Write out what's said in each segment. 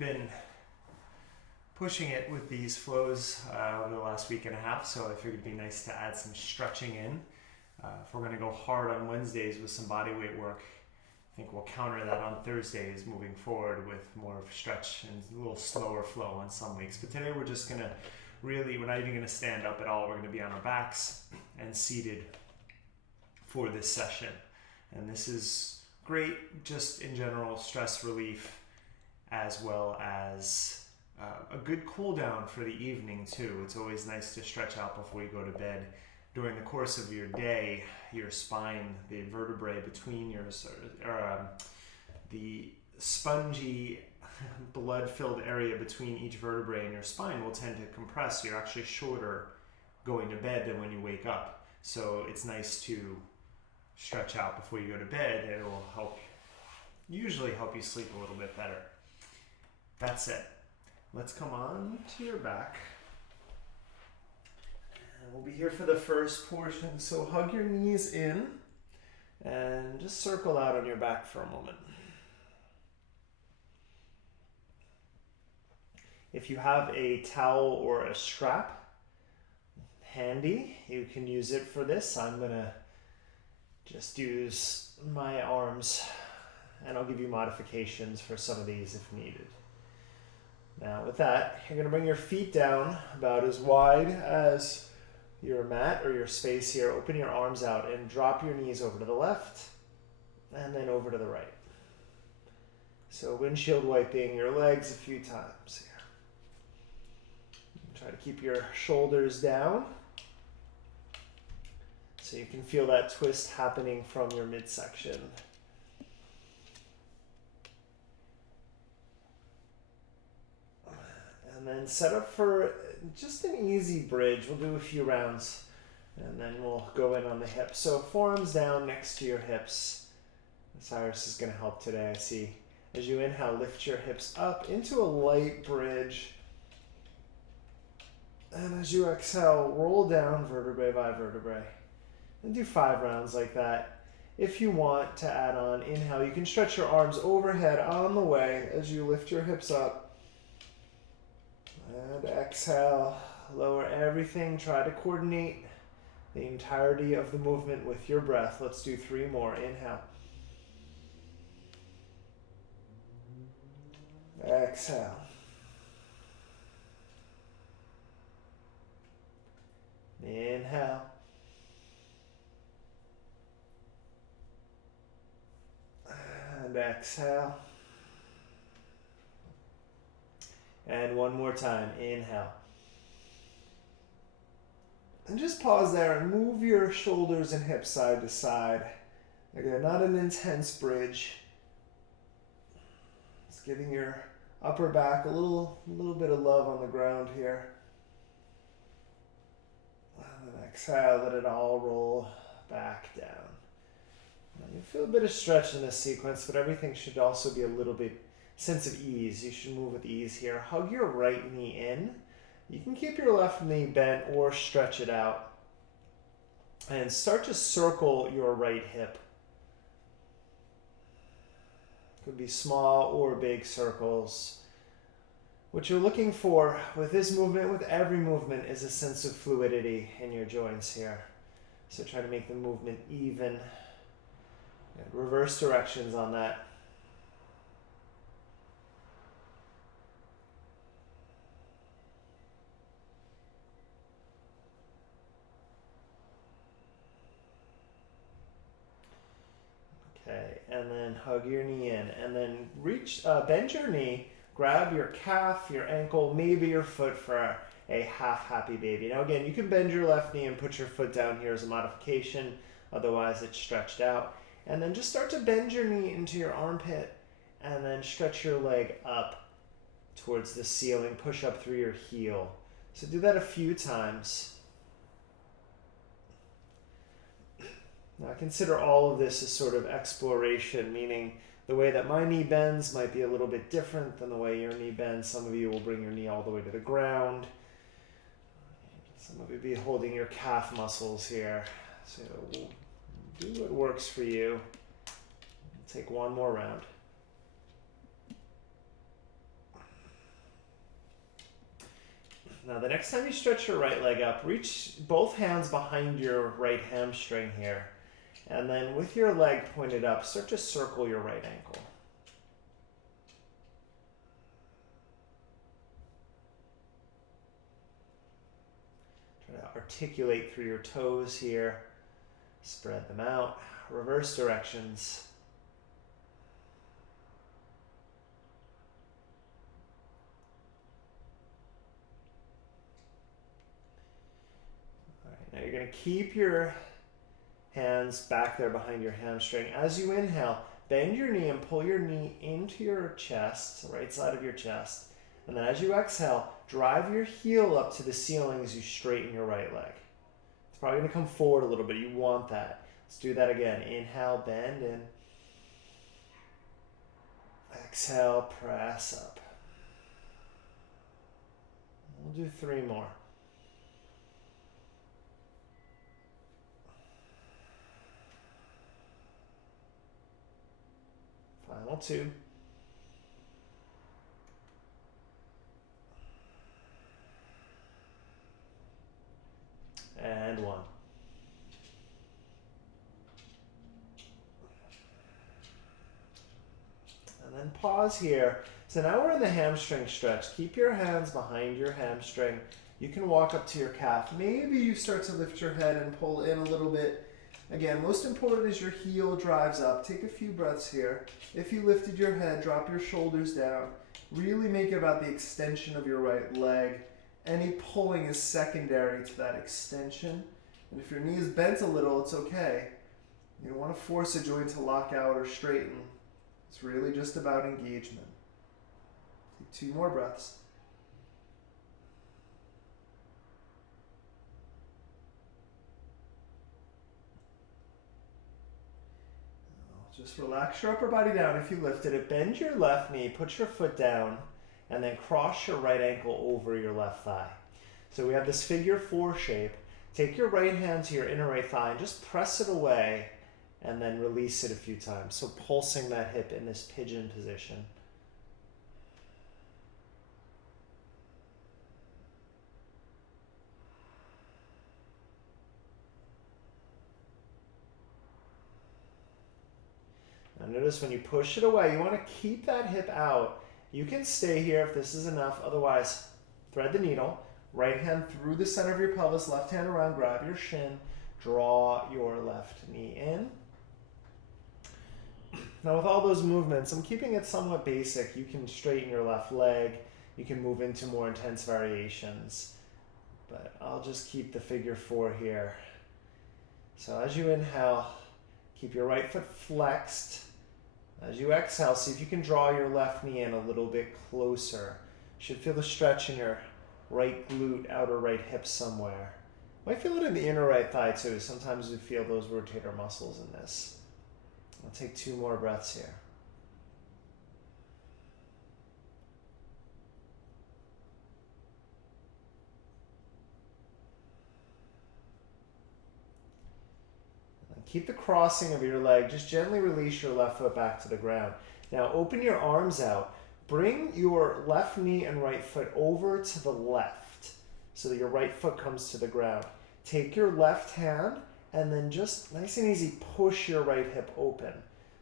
been pushing it with these flows over the last week and a half, so I figured it'd be nice to add some stretching in. If we're going to go hard on Wednesdays with some body weight work, I think we'll counter that on Thursdays moving forward with more of a stretch and a little slower flow on some weeks. But today we're just going to we're not even going to stand up at all. We're going to be on our backs and seated for this session. And this is great just in general stress relief, as well as a good cool down for the evening too. It's always nice to stretch out before you go to bed. During the course of your day, your spine, the vertebrae between the spongy blood-filled area between each vertebrae in your spine will tend to compress. You're actually shorter going to bed than when you wake up. So it's nice to stretch out before you go to bed. It will usually help you sleep a little bit better. That's it. Let's come on to your back. And we'll be here for the first portion. So hug your knees in and just circle out on your back for a moment. If you have a towel or a strap handy, you can use it for this. I'm going to just use my arms, and I'll give you modifications for some of these if needed. Now with that, you're going to bring your feet down about as wide as your mat or your space here. Open your arms out and drop your knees over to the left and then over to the right. So windshield wiping your legs a few times here. Try to keep your shoulders down so you can feel that twist happening from your midsection. And then set up for just an easy bridge. We'll do a few rounds and then we'll go in on the hips. So forearms down next to your hips. Cyrus is going to help today, I see. As you inhale, lift your hips up into a light bridge. And as you exhale, roll down vertebrae by vertebrae. And do 5 rounds like that. If you want to add on, inhale, you can stretch your arms overhead on the way as you lift your hips up. And exhale, lower everything. Try to coordinate the entirety of the movement with your breath. Let's do 3 more. Inhale. Exhale. Inhale. And exhale. And one more time. Inhale. And just pause there and move your shoulders and hips side to side. Again, not an intense bridge. It's giving your upper back a little bit of love on the ground here. And then exhale, let it all roll back down. Now you feel a bit of stretch in this sequence, but everything should also be a little bit sense of ease. You should move with ease here. Hug your right knee in. You can keep your left knee bent or stretch it out. And start to circle your right hip. Could be small or big circles. What you're looking for with this movement, with every movement, is a sense of fluidity in your joints here. So try to make the movement even. Reverse directions on that. Okay, and then hug your knee in, and then bend your knee, grab your calf, your ankle, maybe your foot for a half happy baby. Now again, you can bend your left knee and put your foot down here as a modification, otherwise it's stretched out. And then just start to bend your knee into your armpit, and then stretch your leg up towards the ceiling, push up through your heel. So do that a few times. Now consider all of this as sort of exploration, meaning the way that my knee bends might be a little bit different than the way your knee bends. Some of you will bring your knee all the way to the ground. Some of you will be holding your calf muscles here. So do what works for you. Take one more round. Now the next time you stretch your right leg up, reach both hands behind your right hamstring here. And then with your leg pointed up, start to circle your right ankle. Try to articulate through your toes here. Spread them out. Reverse directions. All right, now you're going to keep your hands back there behind your hamstring. As you inhale, bend your knee and pull your knee into your chest, the right side of your chest. And then as you exhale, drive your heel up to the ceiling as you straighten your right leg. It's probably going to come forward a little bit. You want that. Let's do that again. Inhale, bend in. Exhale, press up. We'll do 3 more. Final 2. And 1. And then pause here. So now we're in the hamstring stretch. Keep your hands behind your hamstring. You can walk up to your calf. Maybe you start to lift your head and pull in a little bit. Again, most important is your heel drives up. Take a few breaths here. If you lifted your head, drop your shoulders down. Really make it about the extension of your right leg. Any pulling is secondary to that extension. And if your knee is bent a little, it's okay. You don't want to force a joint to lock out or straighten. It's really just about engagement. Take 2 more breaths. Just relax your upper body down if you lifted it. Bend your left knee, put your foot down, and then cross your right ankle over your left thigh. So we have this figure 4 shape. Take your right hand to your inner right thigh and just press it away and then release it a few times. So pulsing that hip in this pigeon position. Now notice when you push it away, you want to keep that hip out. You can stay here if this is enough. Otherwise, thread the needle. Right hand through the center of your pelvis, left hand around, grab your shin, draw your left knee in. Now with all those movements, I'm keeping it somewhat basic. You can straighten your left leg. You can move into more intense variations. But I'll just keep the figure 4 here. So as you inhale, keep your right foot flexed. As you exhale, see if you can draw your left knee in a little bit closer. You should feel the stretch in your right glute, outer right hip somewhere. Might feel it in the inner right thigh too. Sometimes you feel those rotator muscles in this. I'll take 2 more breaths here. Keep the crossing of your leg. Just gently release your left foot back to the ground. Now open your arms out. Bring your left knee and right foot over to the left so that your right foot comes to the ground. Take your left hand and then just nice and easy push your right hip open.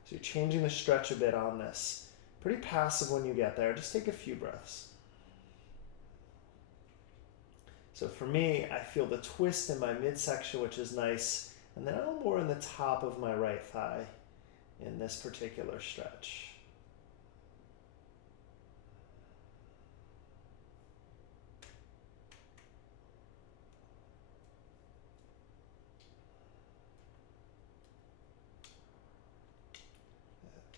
So you're changing the stretch a bit on this. Pretty passive when you get there. Just take a few breaths. So for me, I feel the twist in my midsection, which is nice. And then I'm more in the top of my right thigh in this particular stretch.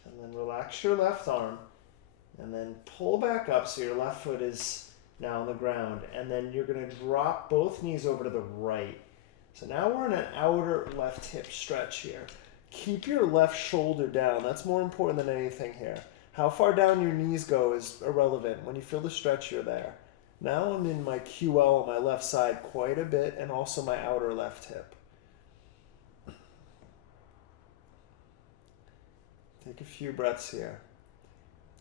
And then relax your left arm and then pull back up so your left foot is now on the ground. And then you're going to drop both knees over to the right. So now we're in an outer left hip stretch here. Keep your left shoulder down. That's more important than anything here. How far down your knees go is irrelevant. When you feel the stretch, you're there. Now I'm in my QL on my left side quite a bit and also my outer left hip. Take a few breaths here.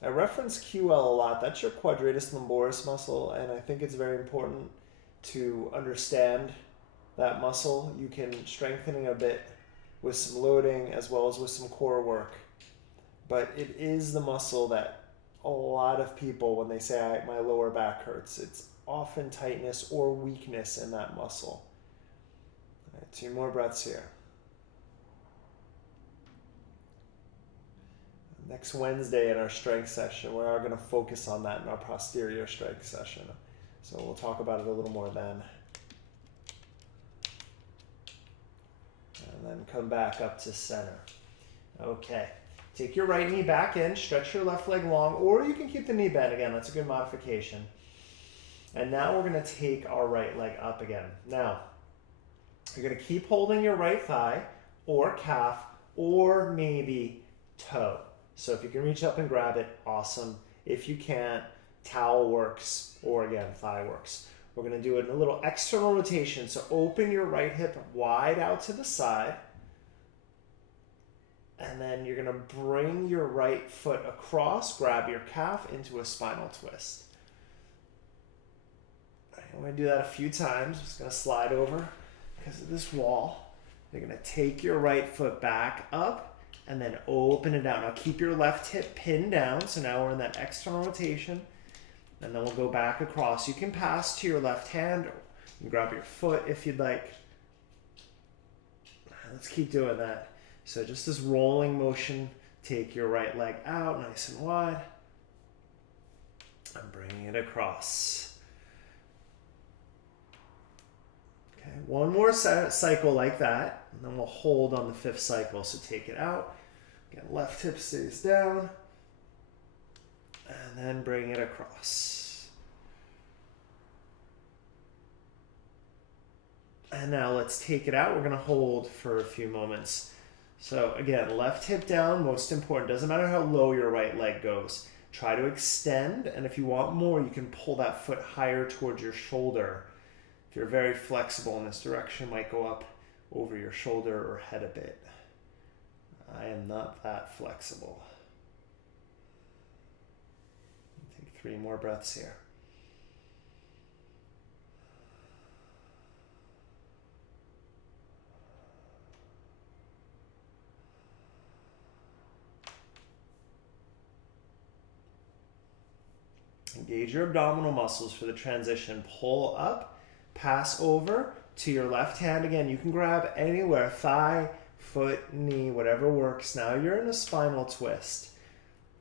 I reference QL a lot. That's your quadratus lumboris muscle, and I think it's very important. to understand that muscle. You can strengthen it a bit with some loading as well as with some core work. But it is the muscle that a lot of people, when they say my lower back hurts, it's often tightness or weakness in that muscle. All right, 2 more breaths here. Next Wednesday in our strength session, we are going to focus on that in our posterior strength session. So we'll talk about it a little more then. And then come back up to center. Okay. Take your right knee back in, stretch your left leg long, or you can keep the knee bent again. That's a good modification. And now we're going to take our right leg up again. Now, you're going to keep holding your right thigh or calf or maybe toe. So if you can reach up and grab it, awesome. If you can't, towel works, or again, thigh works. We're going to do it in a little external rotation. So open your right hip wide out to the side. And then you're going to bring your right foot across, grab your calf into a spinal twist. All right, I'm going to do that a few times. I'm just going to slide over because of this wall. You're going to take your right foot back up and then open it out. Now keep your left hip pinned down. So now we're in that external rotation. And then we'll go back across. You can pass to your left hand. Or you can grab your foot if you'd like. Let's keep doing that. So just this rolling motion. Take your right leg out nice and wide. And bring it across. Okay, one more cycle like that. And then we'll hold on the 5th cycle. So take it out. Again, left hip stays down. And then bring it across. And now let's take it out. We're going to hold for a few moments. So again, left hip down, most important. Doesn't matter how low your right leg goes. Try to extend, and if you want more, you can pull that foot higher towards your shoulder. If you're very flexible in this direction, it might go up over your shoulder or head a bit. I am not that flexible. Take 3 more breaths here. Engage your abdominal muscles for the transition. Pull up, pass over to your left hand. Again, you can grab anywhere, thigh, foot, knee, whatever works. Now you're in a spinal twist.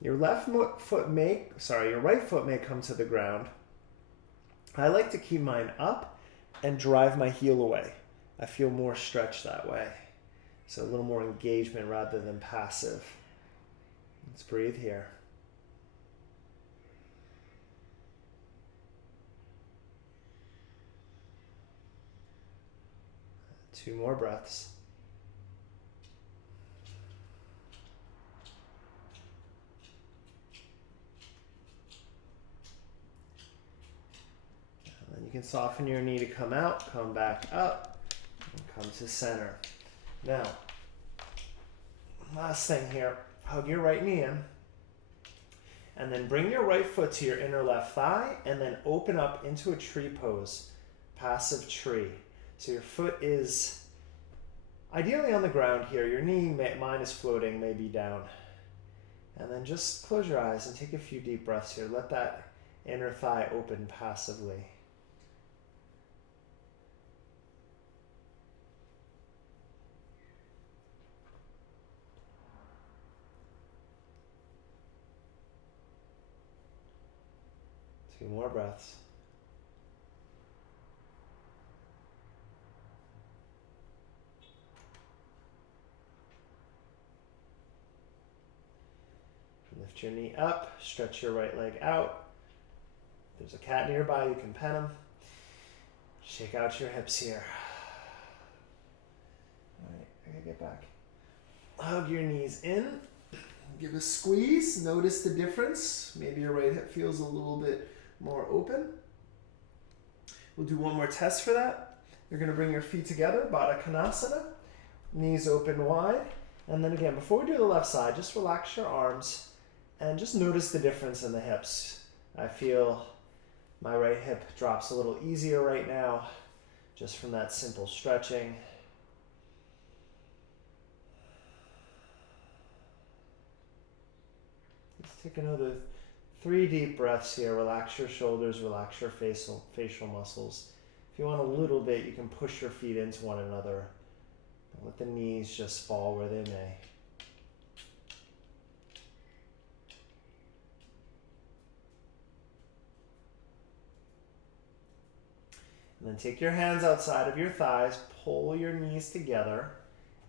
Your right foot may come to the ground. I like to keep mine up and drive my heel away. I feel more stretch that way. So a little more engagement rather than passive. Let's breathe here. 2 more breaths. And then you can soften your knee to come out, come back up, and come to center. Now, last thing here, hug your right knee in, and then bring your right foot to your inner left thigh, and then open up into a tree pose, passive tree. So your foot is ideally on the ground here. Your knee, mine is floating, maybe down. And then just close your eyes and take a few deep breaths here. Let that inner thigh open passively. Two more breaths. Lift your knee up, stretch your right leg out. If there's a cat nearby, you can pet him. Shake out your hips here. All right, I gotta get back. Hug your knees in. Give a squeeze. Notice the difference. Maybe your right hip feels a little bit more open. We'll do one more test for that. You're gonna bring your feet together, Baddha Konasana. Knees open wide. And then again, before we do the left side, just relax your arms and just notice the difference in the hips. I feel My right hip drops a little easier right now, just from that simple stretching. Let's take another 3 deep breaths here. Relax your shoulders, relax your facial muscles. If you want a little bit, you can push your feet into one another. Let the knees just fall where they may. And then take your hands outside of your thighs, pull your knees together,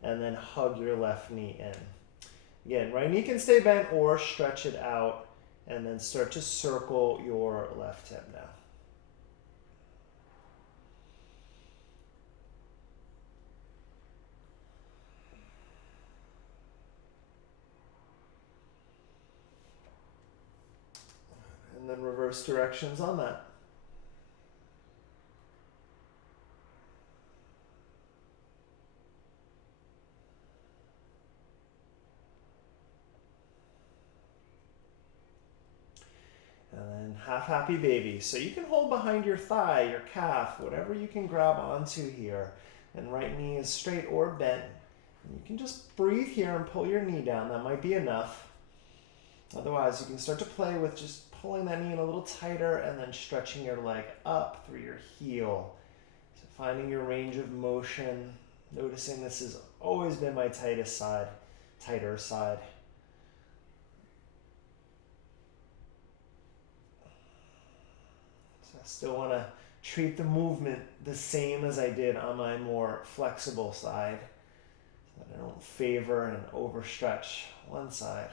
and then hug your left knee in. Again, right knee can stay bent or stretch it out, and then start to circle your left hip now. And then reverse directions on that. And then half happy baby. So you can hold behind your thigh, your calf, whatever you can grab onto here. And right knee is straight or bent. And you can just breathe here and pull your knee down. That might be enough. Otherwise, you can start to play with just pulling that knee in a little tighter and then stretching your leg up through your heel. So finding your range of motion. Noticing this has always been my tighter side. I still want to treat the movement the same as I did on my more flexible side, so that I don't favor and overstretch one side.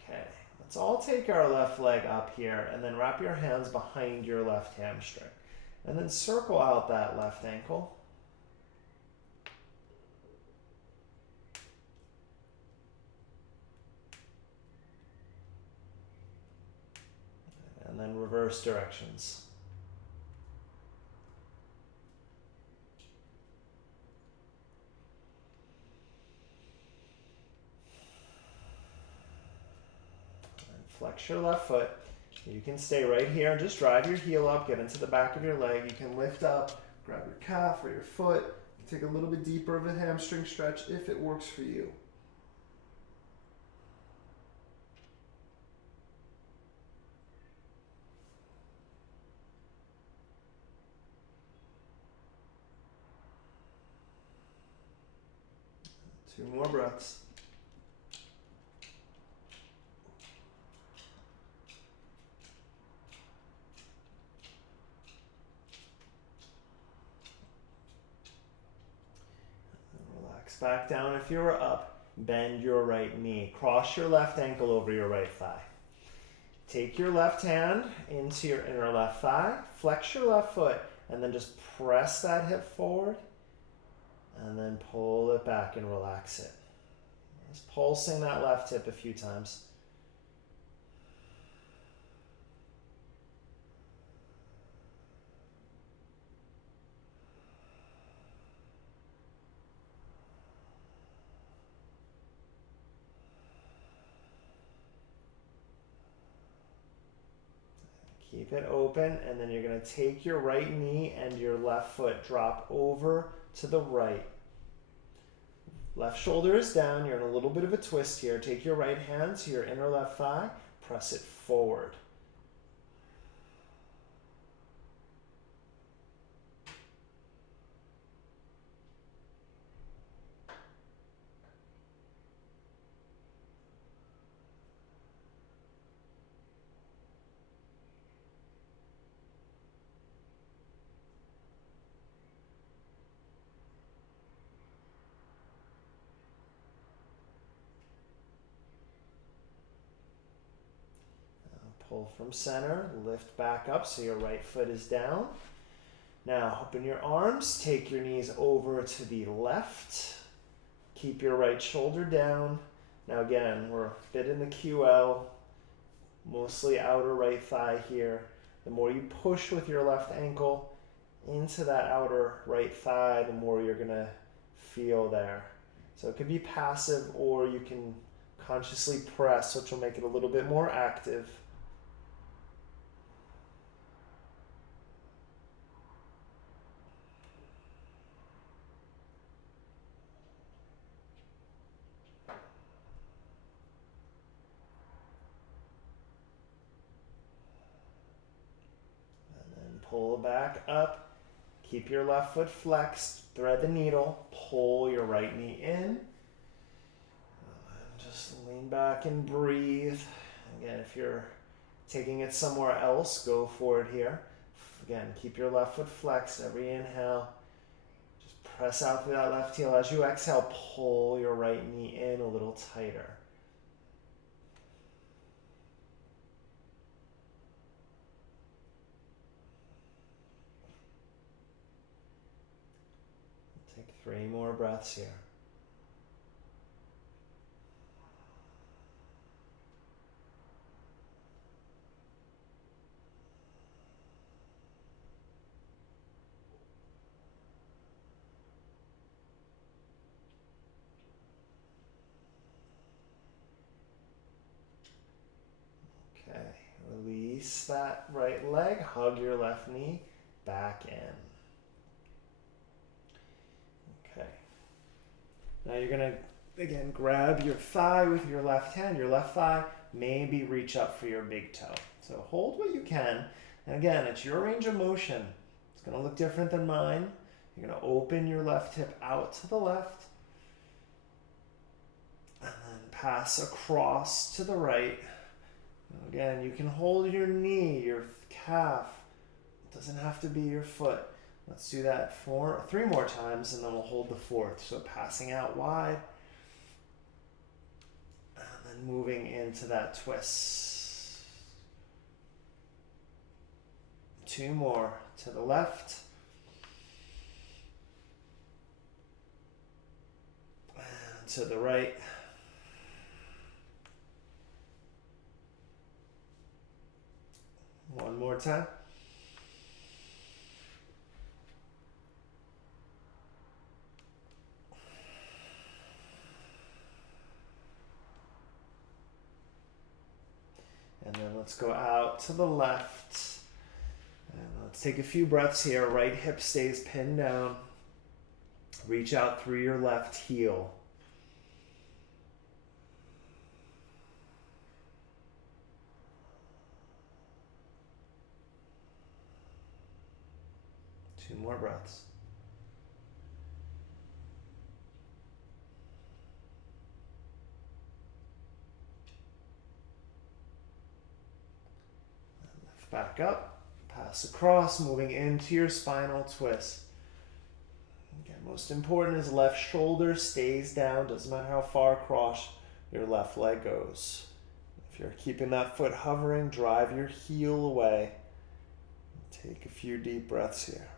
Okay, let's all take our left leg up here and then wrap your hands behind your left hamstring. And then circle out that left ankle. And then reverse directions. And flex your left foot. You can stay right here. Just drive your heel up, get into the back of your leg. You can lift up, grab your calf or your foot. Take a little bit deeper of a hamstring stretch if it works for you. Two more breaths. Relax back down if you were up. Bend your right knee. Cross your left ankle over your right thigh. Take your left hand into your inner left thigh. Flex your left foot and then just press that hip forward. And then pull it back and relax it. Just pulsing that left hip a few times. Keep it open, and then you're going to take your right knee and your left foot, drop over to the right. Left shoulder is down. You're in a little bit of a twist here. Take your right hand to your inner left thigh. Press it forward. Pull from center, lift back up so your right foot is down. Now open your arms, take your knees over to the left. Keep your right shoulder down. Now again, we're a bit in the QL, mostly outer right thigh here. The more you push with your left ankle into that outer right thigh, the more you're gonna feel there. So it could be passive or you can consciously press, which will make it a little bit more active. pull back up. Keep your left foot flexed. Thread the needle. Pull your right knee in. And just lean back and breathe. Again, if you're taking it somewhere else, go for it here. Again, keep your left foot flexed. Every inhale, just press out through that left heel. As you exhale, pull your right knee in a little tighter. Take 3 more breaths here. Okay, release that right leg, hug your left knee back in. Okay, now you're gonna, again, grab your thigh with your left hand, your left thigh, maybe reach up for your big toe. So hold what you can, and again, it's your range of motion. It's gonna look different than mine. You're gonna open your left hip out to the left, and then pass across to the right. Again, you can hold your knee, your calf. It doesn't have to be your foot. Let's do that 3 more times, and then we'll hold the 4th. So passing out wide, and then moving into that twist. 2 more to the left. And to the right. One more time. And then let's go out to the left. And let's take a few breaths here. Right hip stays pinned down. Reach out through your left heel. Two more breaths. And lift back up, pass across, moving into your spinal twist. Again, most important is left shoulder stays down, doesn't matter how far across your left leg goes. If you're keeping that foot hovering, drive your heel away. Take a few deep breaths here.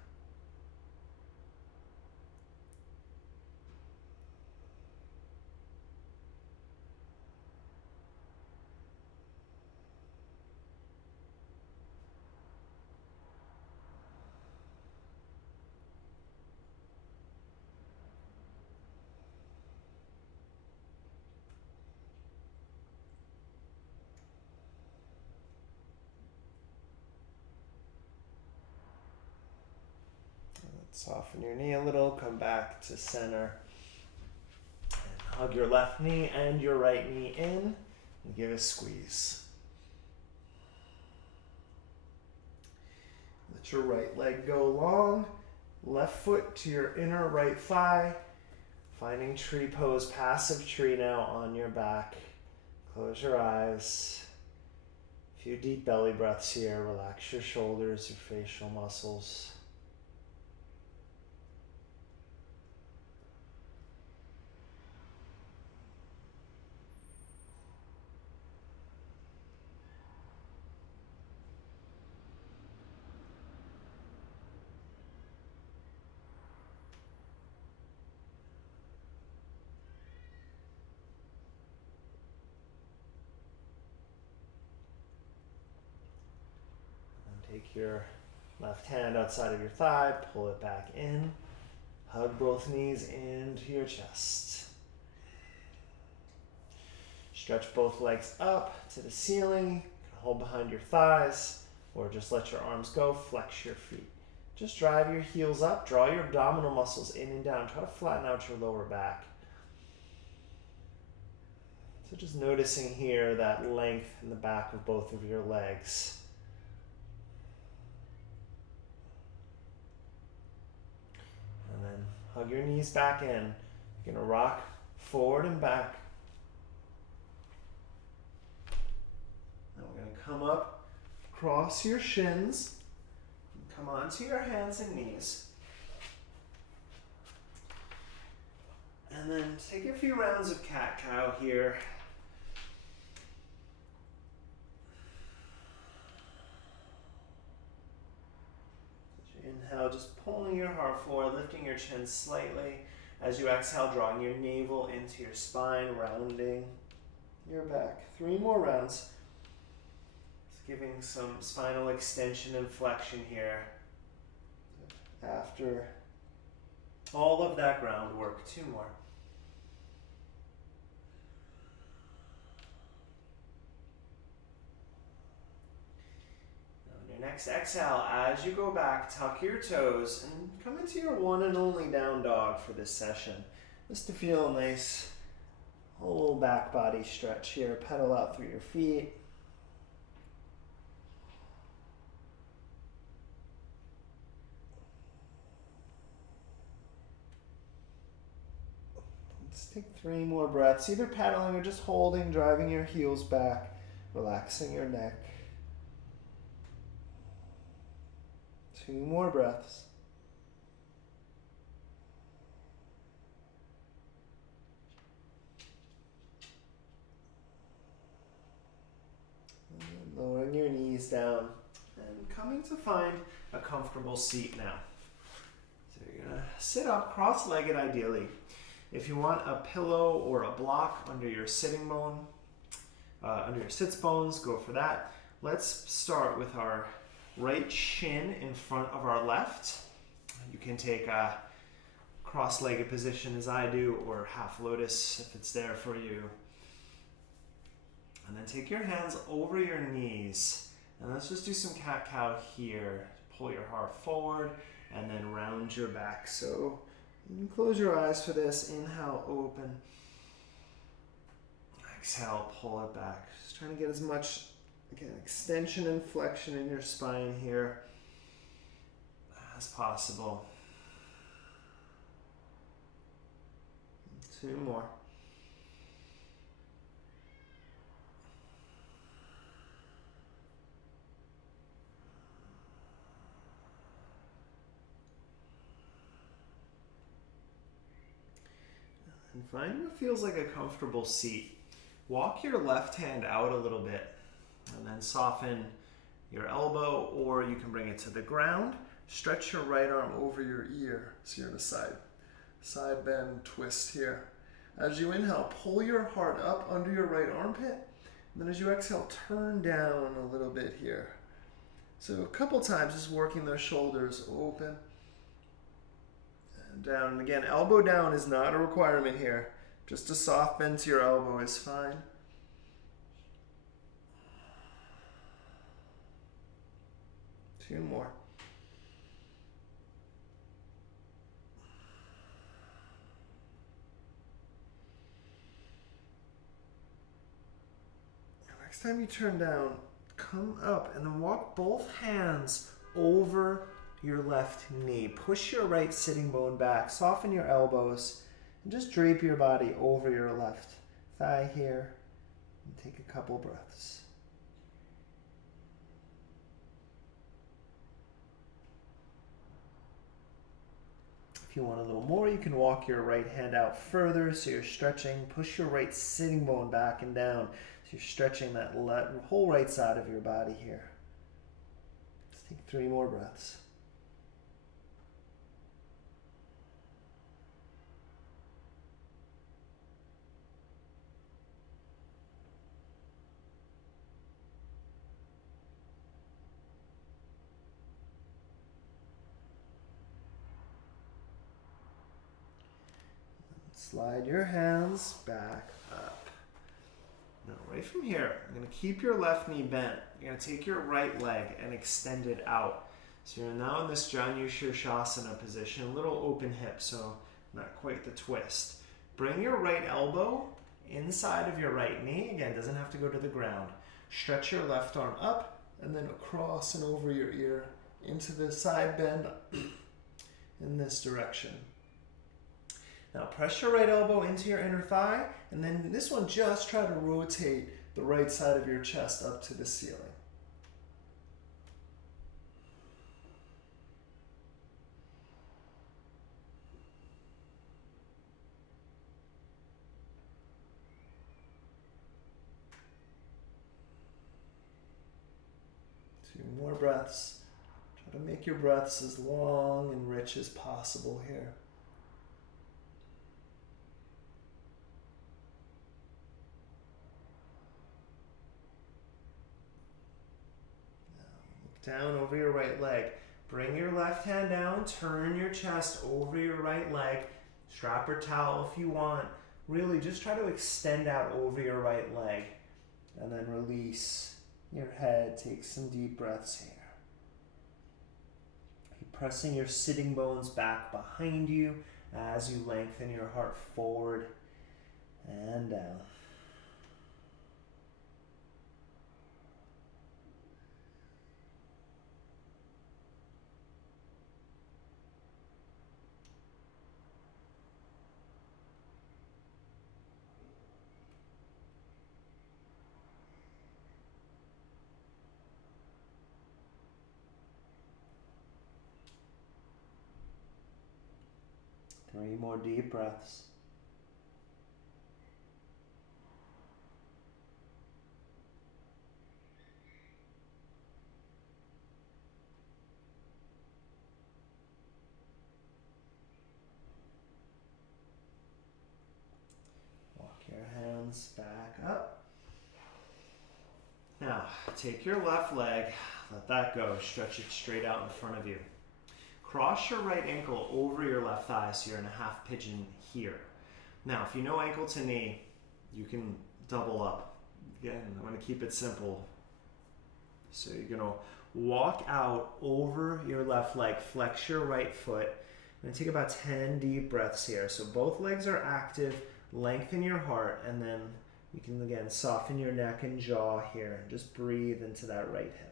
Soften your knee a little, come back to center. And hug your left knee and your right knee in and give a squeeze. Let your right leg go long, left foot to your inner right thigh. Finding tree pose, passive tree now on your back. Close your eyes. A few deep belly breaths here. Relax your shoulders, your facial muscles. Take your left hand outside of your thigh, pull it back in. Hug both knees into your chest. Stretch both legs up to the ceiling. You can hold behind your thighs or just let your arms go. Flex your feet. Just drive your heels up. Draw your abdominal muscles in and down. Try to flatten out your lower back. So just noticing here that length in the back of both of your legs. Hug your knees back in. You're gonna rock forward and back. Now we're gonna come up, cross your shins, come onto your hands and knees. And then take a few rounds of cat-cow here. Inhale, just pulling your heart forward, lifting your chin slightly. As you exhale, drawing your navel into your spine, rounding your back. 3 more rounds. Just giving some spinal extension and flexion here. After all of that groundwork, 2 more. Next exhale, as you go back, tuck your toes and come into your one and only down dog for this session. Just to feel a nice whole back body stretch here. Pedal out through your feet. Let's take 3 more breaths, either paddling or just holding, driving your heels back, relaxing your neck. 2 more breaths. And lowering your knees down and coming to find a comfortable seat now. So you're gonna sit up cross-legged ideally. If you want a pillow or a block under your sitting bone, under your sits bones, go for that. Let's start with our right shin in front of our left. You can take a cross-legged position as I do, or half lotus if it's there for you. And then take your hands over your knees. And let's just do some cat-cow here. Pull your heart forward and then round your back. So you can close your eyes for this. Inhale, open. Exhale, pull it back. Just trying to get as much, again, extension and flexion in your spine here as possible. 2 more. And find what feels like a comfortable seat. Walk your left hand out a little bit and then soften your elbow, or you can bring it to the ground. Stretch your right arm over your ear so you're in a side bend twist here. As you inhale, pull your heart up under your right armpit. And then as you exhale, turn down a little bit here. So a couple times, just working those shoulders open and down. And again, elbow down is not a requirement here. Just a soft bend to your elbow is fine. 2 more. Next time you turn down, come up and then walk both hands over your left knee. Push your right sitting bone back. Soften your elbows and just drape your body over your left thigh here. And take a couple breaths. If you want a little more, you can walk your right hand out further so you're stretching. Push your right sitting bone back and down so you're stretching that whole right side of your body here. Let's take 3 more breaths. Slide your hands back up. Now right from here, you're going to keep your left knee bent. You're going to take your right leg and extend it out. So you're now in this Janu Shirshasana position, a little open hip, so not quite the twist. Bring your right elbow inside of your right knee. Again, doesn't have to go to the ground. Stretch your left arm up and then across and over your ear into the side bend in this direction. Now press your right elbow into your inner thigh, and then this one just try to rotate the right side of your chest up to the ceiling. Two more breaths. Try to make your breaths as long and rich as possible here. Down over your right leg. Bring your left hand down, turn your chest over your right leg. Strap or towel if you want. Really just try to extend out over your right leg. And then release your head. Take some deep breaths here. Keep pressing your sitting bones back behind you as you lengthen your heart forward and down. 3 more deep breaths. Walk your hands back up. Now, take your left leg, let that go, stretch it straight out in front of you. Cross your right ankle over your left thigh so you're in a half pigeon here. Now, if you know ankle to knee, you can double up. Again, I'm going to keep it simple. So you're going to walk out over your left leg, flex your right foot. I'm going to take about 10 deep breaths here. So both legs are active, lengthen your heart, and then you can, again, soften your neck and jaw here. Just breathe into that right hip.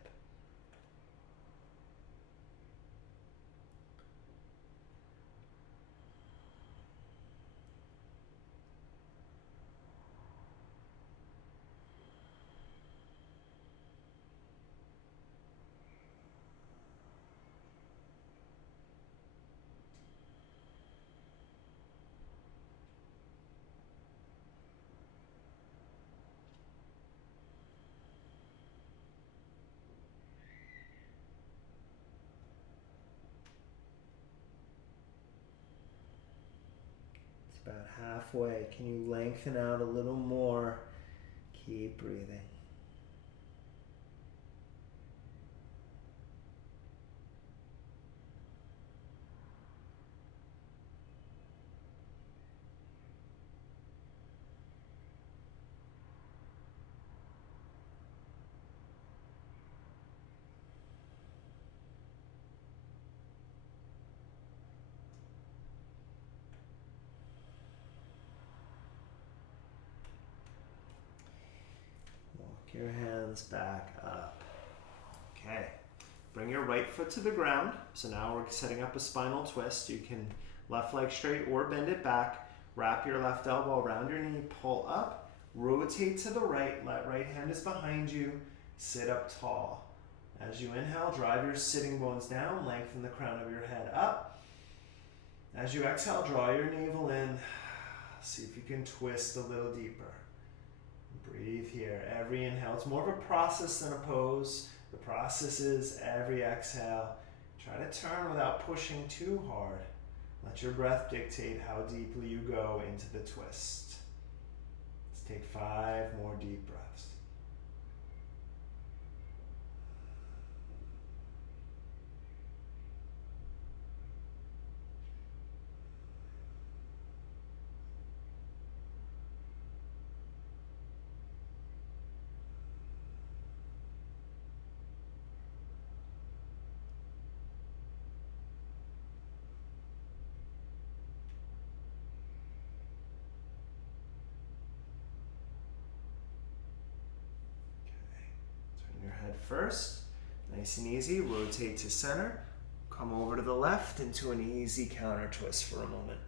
About halfway. Can you lengthen out a little more? Keep breathing. Your hands back up. Okay. Bring your right foot to the ground. So now we're setting up a spinal twist. You can left leg straight or bend it back. Wrap your left elbow around your knee, pull up, rotate to the right, right hand is behind you, sit up tall. As you inhale, drive your sitting bones down, lengthen the crown of your head up. As you exhale, draw your navel in. See if you can twist a little deeper. Breathe here. Every inhale, it's more of a process than a pose. The process is every exhale. Try to turn without pushing too hard. Let your breath dictate how deeply you go into the twist. Let's take 5 more deep breaths. First, nice and easy, rotate to center, come over to the left into an easy counter twist for a moment.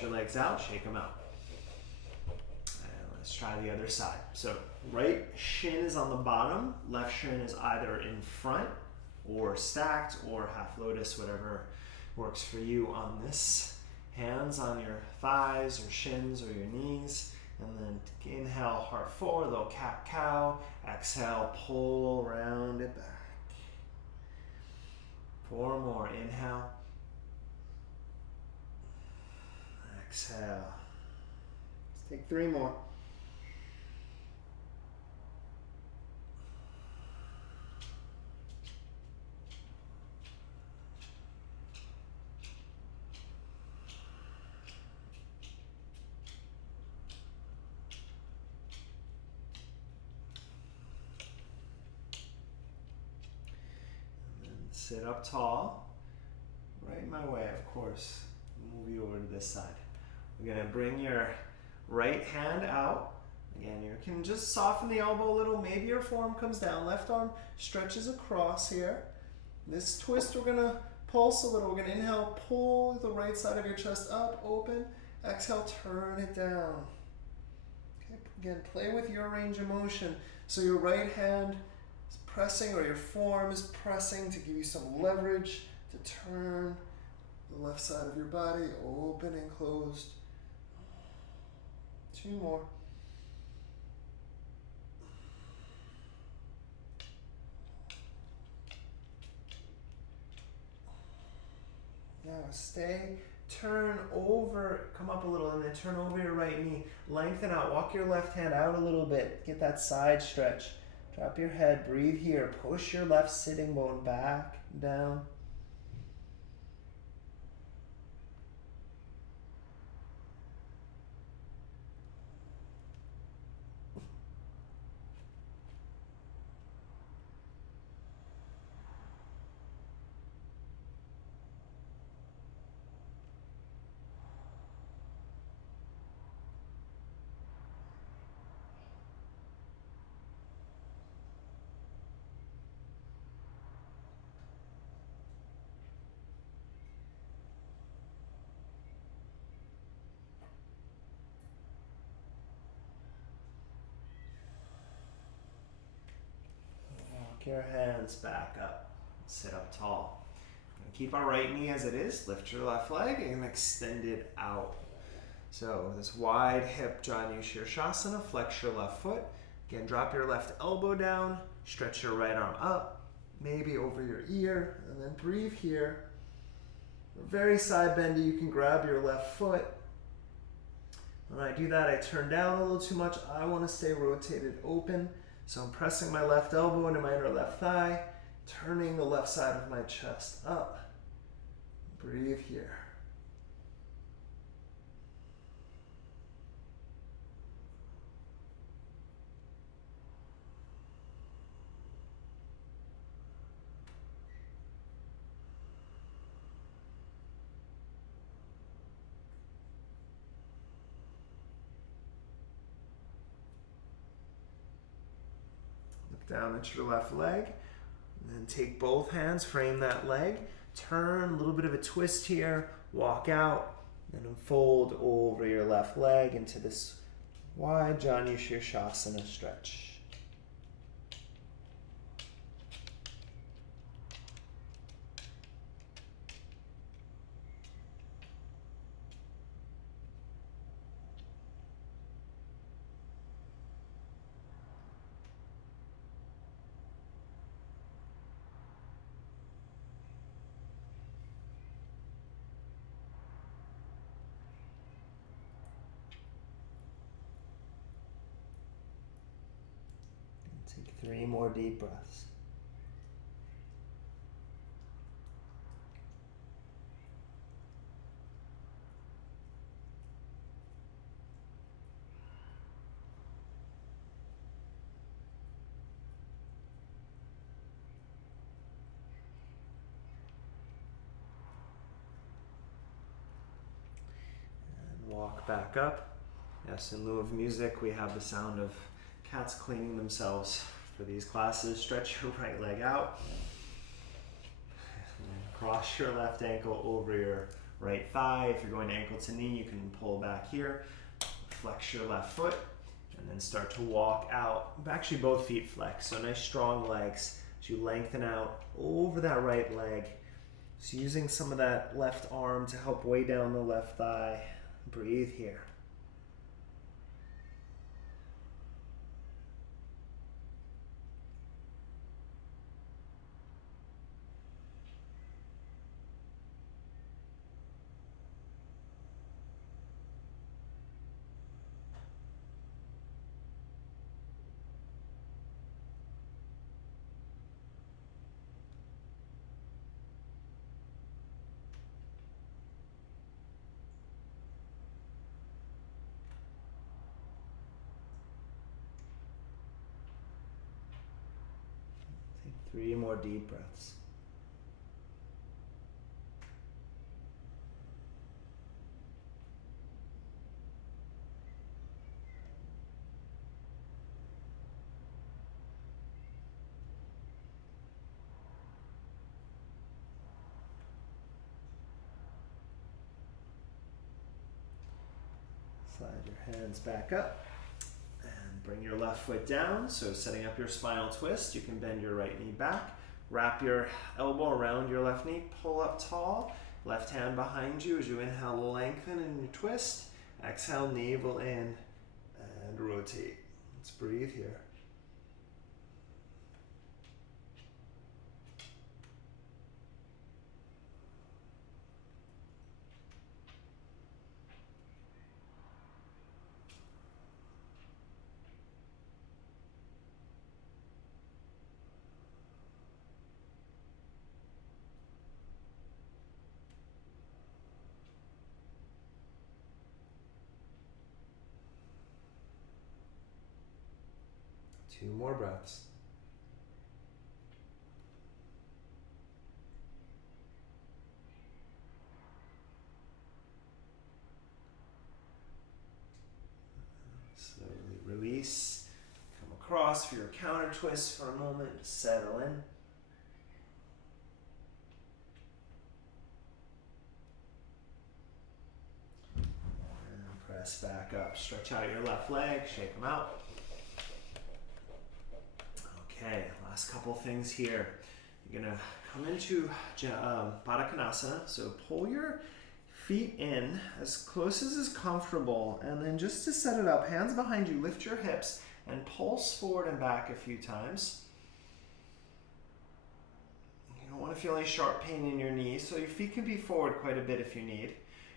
Stretch your legs out, shake them out. And let's try the other side. So right shin is on the bottom, left shin is either in front or stacked or half lotus, whatever works for you on this. Hands on your thighs or shins or your knees. And then inhale, heart forward, little cat-cow. Exhale, pull, round it back. 4 more, inhale. Exhale. Let's take 3 more. Sit up tall, right my way, of course. Move you over to this side. We're gonna bring your right hand out. Again, you can just soften the elbow a little. Maybe your forearm comes down. Left arm stretches across here. This twist, we're gonna pulse a little. We're gonna inhale, pull the right side of your chest up, open. Exhale, turn it down. Okay, again, play with your range of motion. So your right hand pressing, or your forearm is pressing to give you some leverage to turn the left side of your body open and closed. 2 more. Now stay, turn over, come up a little, and then turn over your right knee. Lengthen out, walk your left hand out a little bit. Get that side stretch. Drop your head, breathe here. Push your left sitting bone back, down. Walk your hands back up. Sit up tall. Keep our right knee as it is. Lift your left leg and extend it out. So this wide hip Janu Shirshasana. Flex your left foot. Again, drop your left elbow down. Stretch your right arm up. Maybe over your ear. And then breathe here. Very side bendy. You can grab your left foot. When I do that, I turn down a little too much. I want to stay rotated open. So I'm pressing my left elbow into my inner left thigh, turning the left side of my chest up. Breathe here. Down at your left leg, and then take both hands, frame that leg, turn, a little bit of a twist here, walk out, and then fold over your left leg into this wide Janu Shirshasana stretch. Take 3 more deep breaths. And walk back up. Yes, in lieu of music, we have the sound of cats cleaning themselves for these classes. Stretch your right leg out. And cross your left ankle over your right thigh. If you're going ankle to knee, you can pull back here, flex your left foot, and then start to walk out. Actually, both feet flex, so nice strong legs as you lengthen out over that right leg. So using some of that left arm to help weigh down the left thigh. Breathe here. Take 3 more deep breaths. Slide your hands back up and bring your left foot down. So setting up your spinal twist, you can bend your right knee back, wrap your elbow around your left knee, pull up tall, left hand behind you as you inhale, lengthen in your twist. Exhale, navel in and rotate. Let's breathe here. Two more breaths. Slowly release. Come across for your counter twist for a moment. Settle in. And press back up. Stretch out your left leg. Shake them out. Okay, last couple things here. You're gonna come into Baddha Konasana. So pull your feet in as close as is comfortable, and then just to set it up, hands behind you, lift your hips and pulse forward and back a few times. You don't want to feel any sharp pain in your knees, so your feet can be forward quite a bit if you need.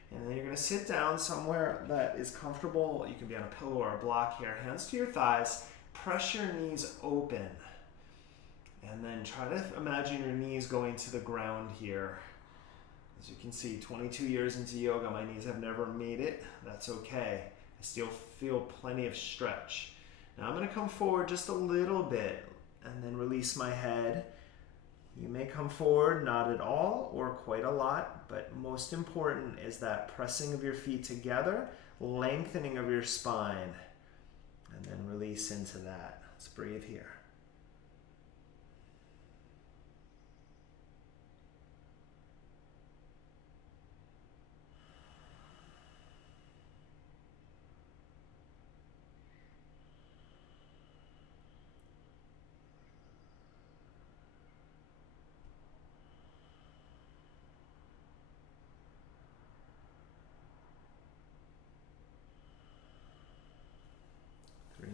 And then you're gonna sit down somewhere that is comfortable. You can be on a pillow or a block here. Hands to your thighs, press your knees open. And then try to imagine your knees going to the ground here. As you can see, 22 years into yoga, my knees have never made it. That's okay. I still feel plenty of stretch. Now I'm going to come forward just a little bit and then release my head. You may come forward, not at all or quite a lot, but most important is that pressing of your feet together, lengthening of your spine, and then release into that. Let's breathe here.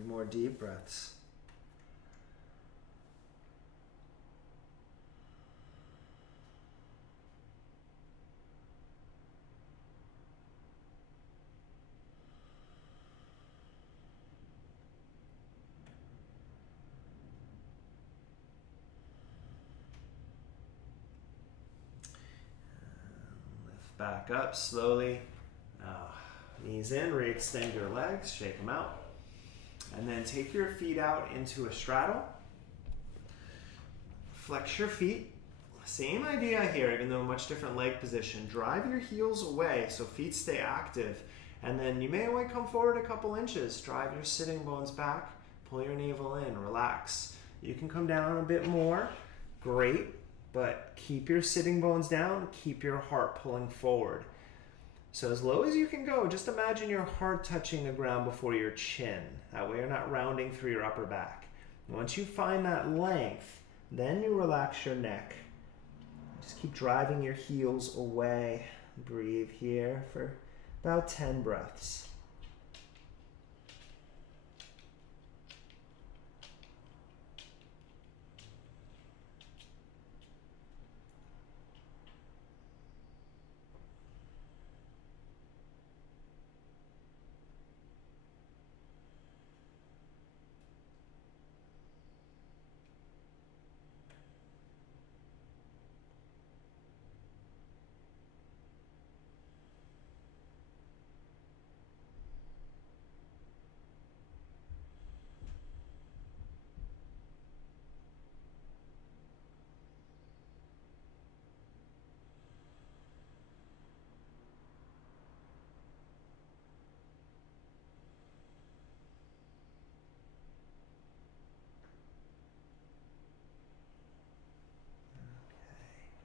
More deep breaths. Lift back up slowly. Knees in, re-extend your legs, shake them out. And then take your feet out into a straddle. Flex your feet. Same idea here, even though much different leg position. Drive your heels away so feet stay active. And then you may only come forward a couple inches. Drive your sitting bones back. Pull your navel in. Relax. You can come down a bit more. Great. But keep your sitting bones down. Keep your heart pulling forward. So as low as you can go, just imagine your heart touching the ground before your chin. That way you're not rounding through your upper back. Once you find that length, then you relax your neck. Just keep driving your heels away. Breathe here for about 10 breaths.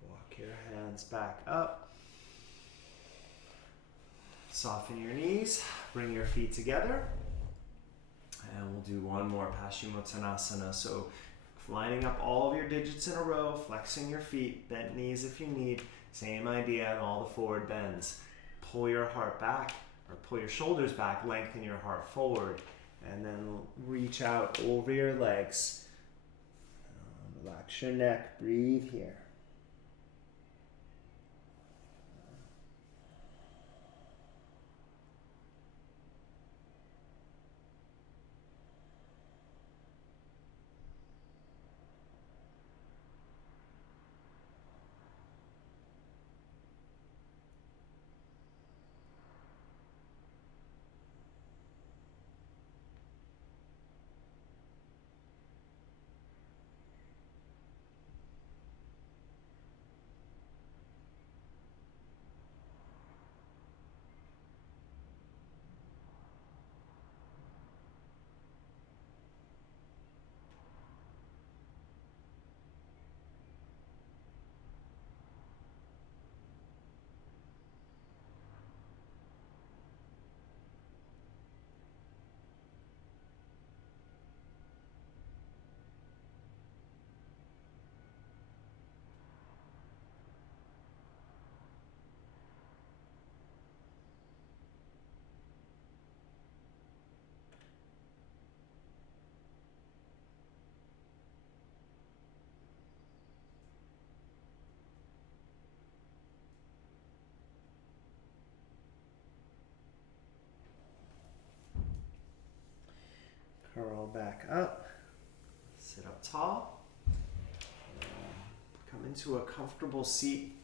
Walk your hands back up. Soften your knees. Bring your feet together. And we'll do one more Paschimottanasana. So lining up all of your digits in a row, flexing your feet, bent knees if you need. Same idea in all the forward bends. Pull your heart back, or pull your shoulders back, lengthen your heart forward, and then reach out over your legs. Relax your neck, breathe here. Curl back up, sit up tall, come into a comfortable seat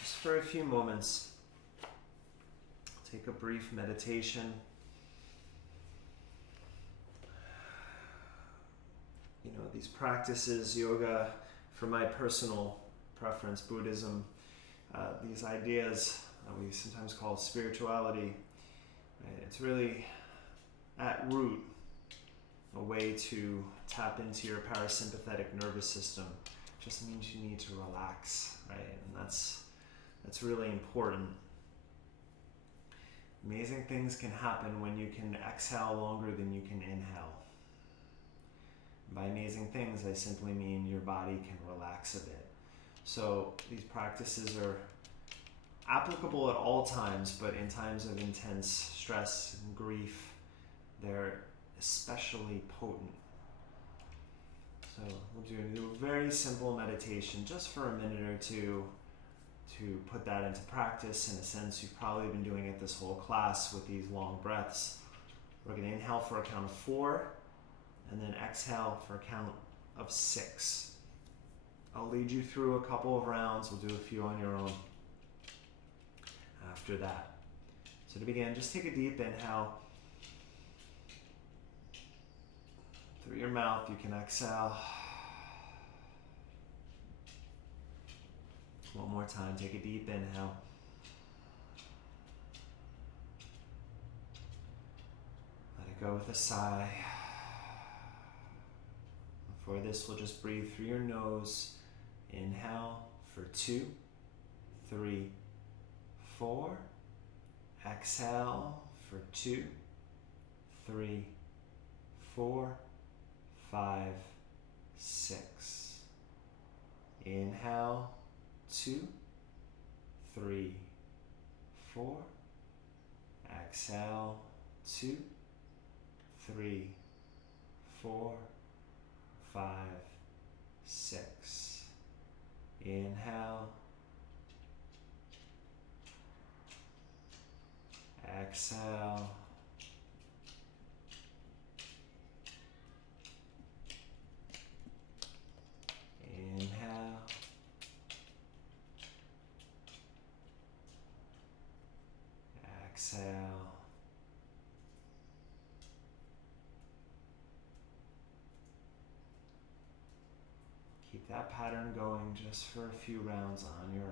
just for a few moments. Take a brief meditation. You know, these practices, yoga, for my personal preference, Buddhism, these ideas we sometimes call spirituality, right? It's really at root a way to tap into your parasympathetic nervous system. Just means you need to relax, right? And that's really important. Amazing things can happen when you can exhale longer than you can inhale. By amazing things, I simply mean your body can relax a bit. So these practices are applicable at all times, but in times of intense stress and grief, they're especially potent. So we'll do a very simple meditation just for a minute or two to put that into practice. In a sense, you've probably been doing it this whole class with these long breaths. We're going to inhale for a count of 4 and then exhale for a count of 6. I'll lead you through a couple of rounds. We'll do a few on your own after that. So to begin, just take a deep inhale. Through your mouth, you can exhale. One more time, take a deep inhale. Let it go with a sigh. For this, we'll just breathe through your nose. Inhale for 2, 3, 4, Exhale for 2, 3, 4, 5, 6. Inhale, 2, 3, 4. Exhale, 2, 3, 4, 5, 6. Inhale. Exhale. Inhale. Exhale. Keep that pattern going just for a few rounds on your own.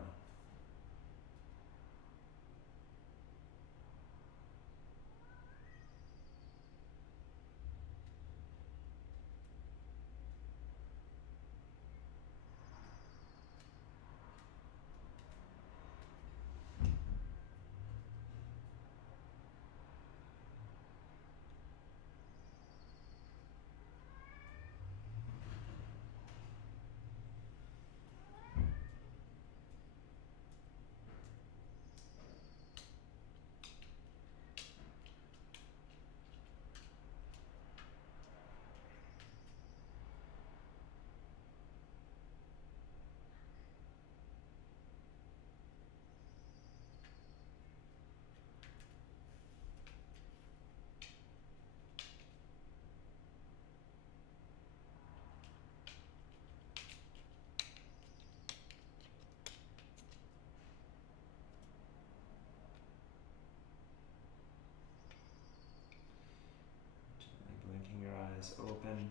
Blinking your eyes open.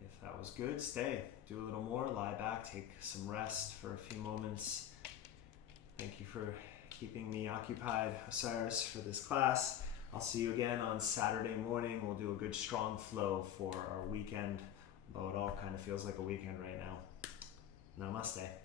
If that was good, stay. Do a little more, lie back, take some rest for a few moments. Thank you for keeping me occupied, Osiris, for this class. I'll see you again on Saturday morning. We'll do a good strong flow for our weekend, though it all kind of feels like a weekend right now. Namaste.